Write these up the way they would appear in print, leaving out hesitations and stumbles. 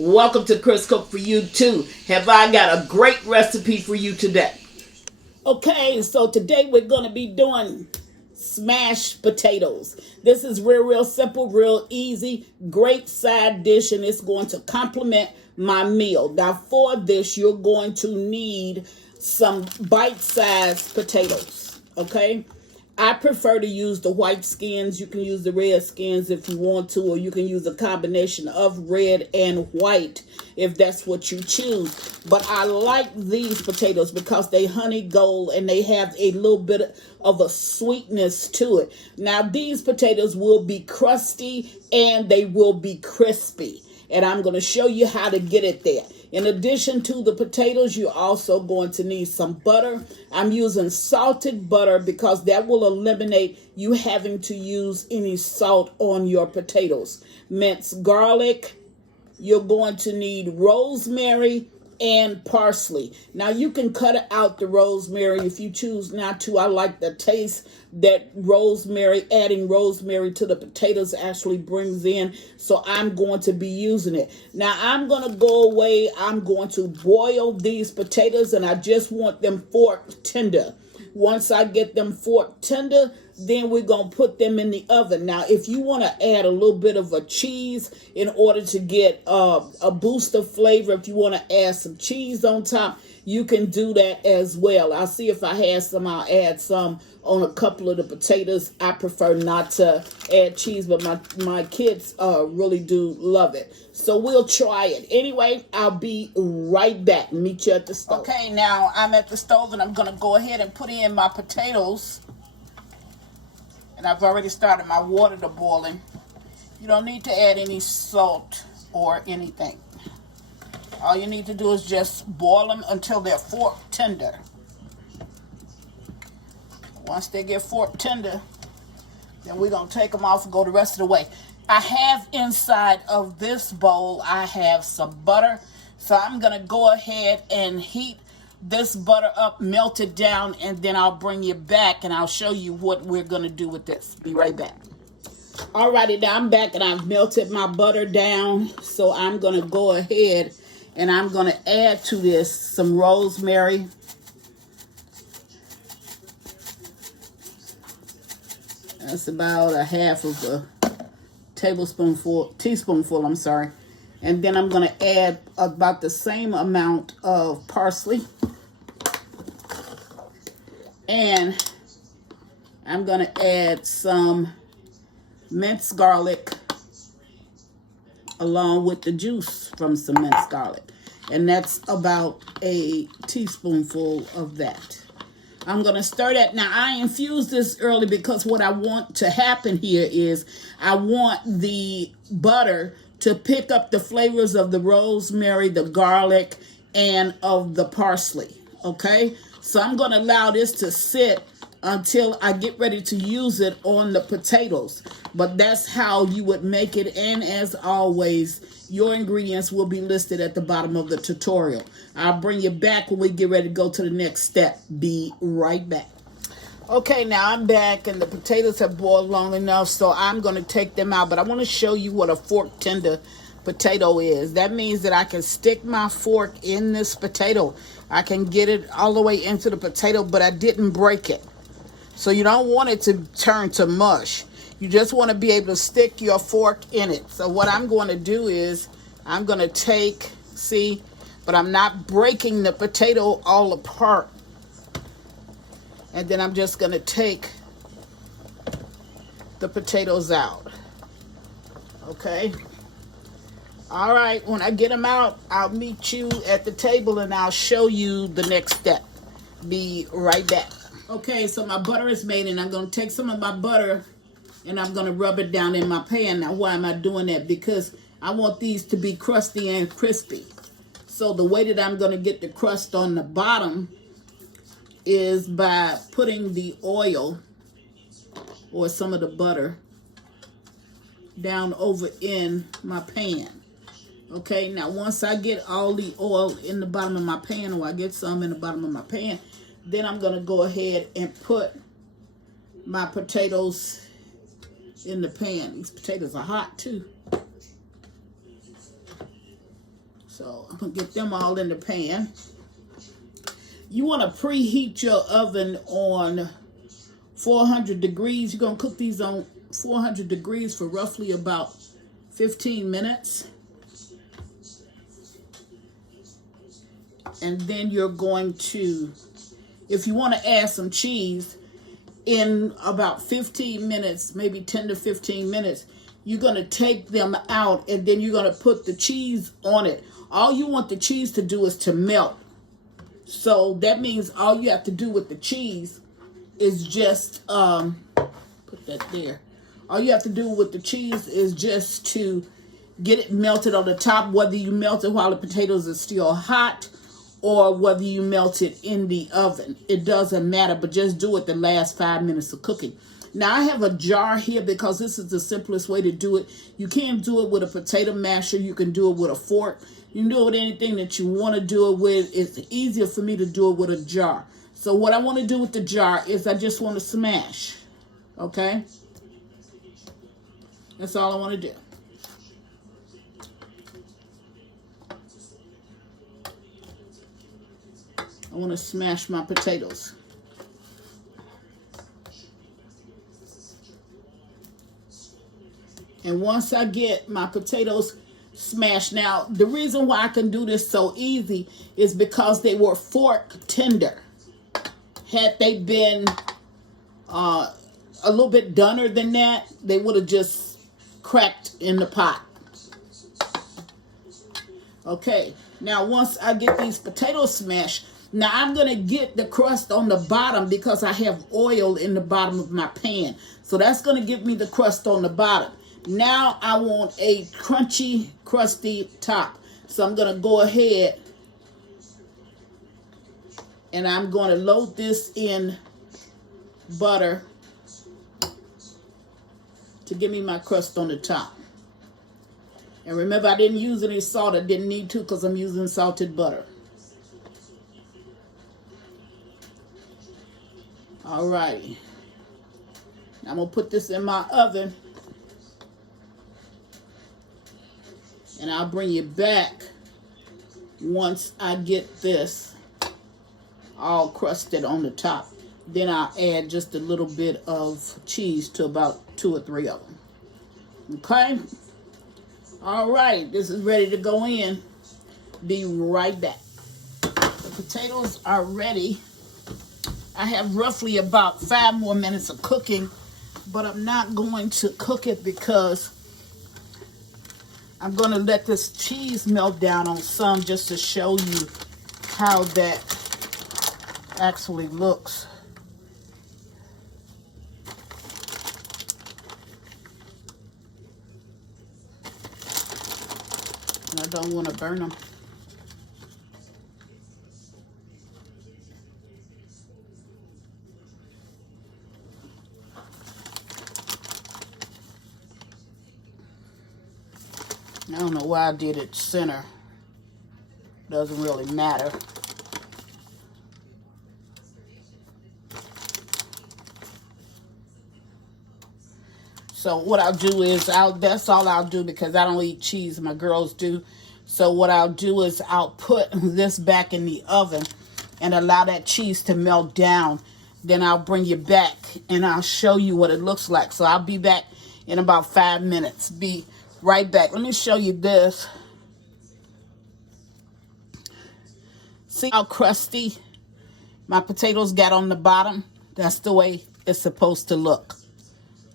Welcome to Chris Cook for You Too. Have I got a great recipe for you today? Okay, so today we're going to be doing smashed potatoes. This is real simple, real easy, great side dish, and it's going to complement my meal. Now for this, you're going to need some bite-sized potatoes, okay? I prefer to use the white skins. You can use the red skins if you want to, or you can use a combination of red and white if that's what you choose. But I like these potatoes because they honey gold and they have a little bit of a sweetness to it. Now these potatoes will be crusty and they will be crispy. And I'm going to show you how to get it there. In addition to the potatoes, you're also going to need some butter. I'm using salted butter because that will eliminate you having to use any salt on your potatoes. Minced garlic. You're going to need rosemary and parsley. Now you can cut out the rosemary if you choose not to. I like the taste that adding rosemary to the potatoes actually brings in. So I'm going to be using it. Now I'm going to go away. I'm going to boil these potatoes and I just want them fork tender. Once I get them fork tender, then we're going to put them in the oven. Now, if you want to add a little bit of a cheese in order to get a boost of flavor, if you want to add some cheese on top, you can do that as well. I'll see if I have some. I'll add some on a couple of the potatoes. I prefer not to add cheese, but my kids really do love it. So we'll try it. Anyway, I'll be right back. Meet you at the stove. Okay, now I'm at the stove and I'm going to go ahead and put in my potatoes. And I've already started my water to boiling. You don't need to add any salt or anything. All you need to do is just boil them until they're fork tender. Once they get fork tender, then we're going to take them off and go the rest of the way. I have inside of this bowl, I have some butter. So I'm going to go ahead and heat this butter up, melt it down, and then I'll bring you back and I'll show you what we're going to do with this. Be right back. Alrighty, now I'm back and I've melted my butter down. So I'm going to go ahead and I'm going to add to this some rosemary. That's about a half of a teaspoonful, I'm sorry. And then I'm going to add about the same amount of parsley. And I'm going to add some minced garlic along with the juice from some minced garlic. And that's about a teaspoonful of that. I'm going to stir that. Now, I infused this early because what I want to happen here is I want the butter to pick up the flavors of the rosemary, the garlic, and of the parsley. Okay? So I'm going to allow this to sit until I get ready to use it on the potatoes. But that's how you would make it. And as always, your ingredients will be listed at the bottom of the tutorial. I'll bring you back when we get ready to go to the next step. Be right back. Okay, now I'm back and the potatoes have boiled long enough, so I'm going to take them out. But I want to show you what a fork tender potato is. That means that I can stick my fork in this potato. I can get it all the way into the potato, but I didn't break it. So you don't want it to turn to mush. You just want to be able to stick your fork in it. So what I'm going to do is I'm going to take, see, but I'm not breaking the potato all apart. And then I'm just going to take the potatoes out. Okay. All right. When I get them out, I'll meet you at the table and I'll show you the next step. Be right back. Okay, so my butter is made and I'm going to take some of my butter and I'm going to rub it down in my pan. Now, why am I doing that? Because I want these to be crusty and crispy. So the way that I'm going to get the crust on the bottom is by putting the oil or some of the butter down over in my pan. Okay, now once I get all the oil in the bottom of my pan, or I get some in the bottom of my pan, then I'm going to go ahead and put my potatoes in the pan. These potatoes are hot too. So I'm going to get them all in the pan. You want to preheat your oven on 400 degrees. You're going to cook these on 400 degrees for roughly about 15 minutes. And then you're going to, if you want to add some cheese, in about 15 minutes, maybe 10 to 15 minutes, you're going to take them out and then you're going to put the cheese on it. All you want the cheese to do is to melt. So that means all you have to do with the cheese is just, put that there. All you have to do with the cheese is just to get it melted on the top, whether you melt it while the potatoes are still hot or whether you melt it in the oven. It doesn't matter, but just do it the last 5 minutes of cooking. Now, I have a jar here because this is the simplest way to do it. You can't do it with a potato masher. You can do it with a fork. You can do it with anything that you want to do it with. It's easier for me to do it with a jar. So what I want to do with the jar is I just want to smash. Okay? That's all I want to do. I want to smash my potatoes. And once I get my potatoes smashed, now the reason why I can do this so easy is because they were fork tender. Had they been a little bit dunner than that, they would have just cracked in the pot. Okay, now once I get these potatoes smashed, now I'm going to get the crust on the bottom because I have oil in the bottom of my pan. So that's going to give me the crust on the bottom. Now I want a crunchy, crusty top. So I'm going to go ahead and I'm going to load this in butter to give me my crust on the top. And remember, I didn't use any salt. I didn't need to because I'm using salted butter. Alrighty. I'm going to put this in my oven. And I'll bring you back once I get this all crusted on the top. Then I'll add just a little bit of cheese to about 2 or 3 of them. Okay? Alright, this is ready to go in. Be right back. The potatoes are ready. I have roughly about 5 more minutes of cooking, but I'm not going to cook it because I'm going to let this cheese melt down on some just to show you how that actually looks. And I don't want to burn them. I don't know why I did it center. Doesn't really matter. So what I'll do is, that's all I'll do because I don't eat cheese. My girls do. So what I'll do is I'll put this back in the oven and allow that cheese to melt down. Then I'll bring you back and I'll show you what it looks like. So I'll be back in about 5 minutes. Be right back. Let me show you this. See how crusty my potatoes got on the bottom? That's the way it's supposed to look.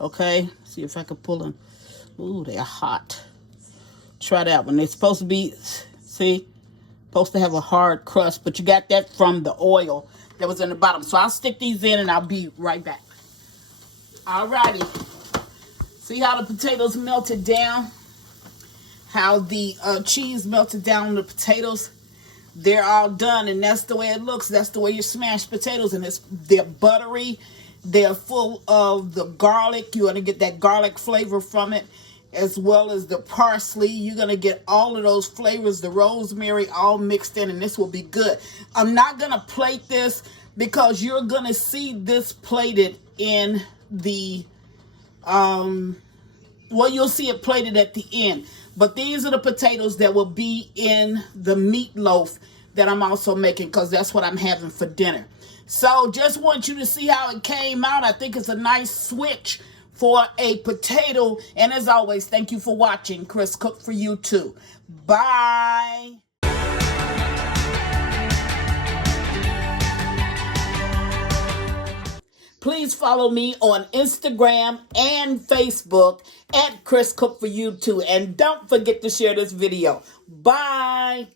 Okay? See if I can pull them. Ooh, they're hot. Try that one. They're supposed to be, see? Supposed to have a hard crust, but you got that from the oil that was in the bottom. So I'll stick these in and I'll be right back. Alrighty. See how the potatoes melted down? How the cheese melted down on the potatoes? They're all done, and that's the way it looks. That's the way you smash potatoes, and they're buttery. They're full of the garlic. You're going to get that garlic flavor from it, as well as the parsley. You're going to get all of those flavors, the rosemary, all mixed in, and this will be good. I'm not going to plate this because you're going to see this plated in the, well, you'll see it plated at the end. But these are the potatoes that will be in the meatloaf that I'm also making, because that's what I'm having for dinner. So just want you to see how it came out. I think it's a nice switch for a potato. And as always, thank you for watching. Chris Cook for you too. Bye. Please follow me on Instagram and Facebook at Chris Cook for you too. And don't forget to share this video. Bye.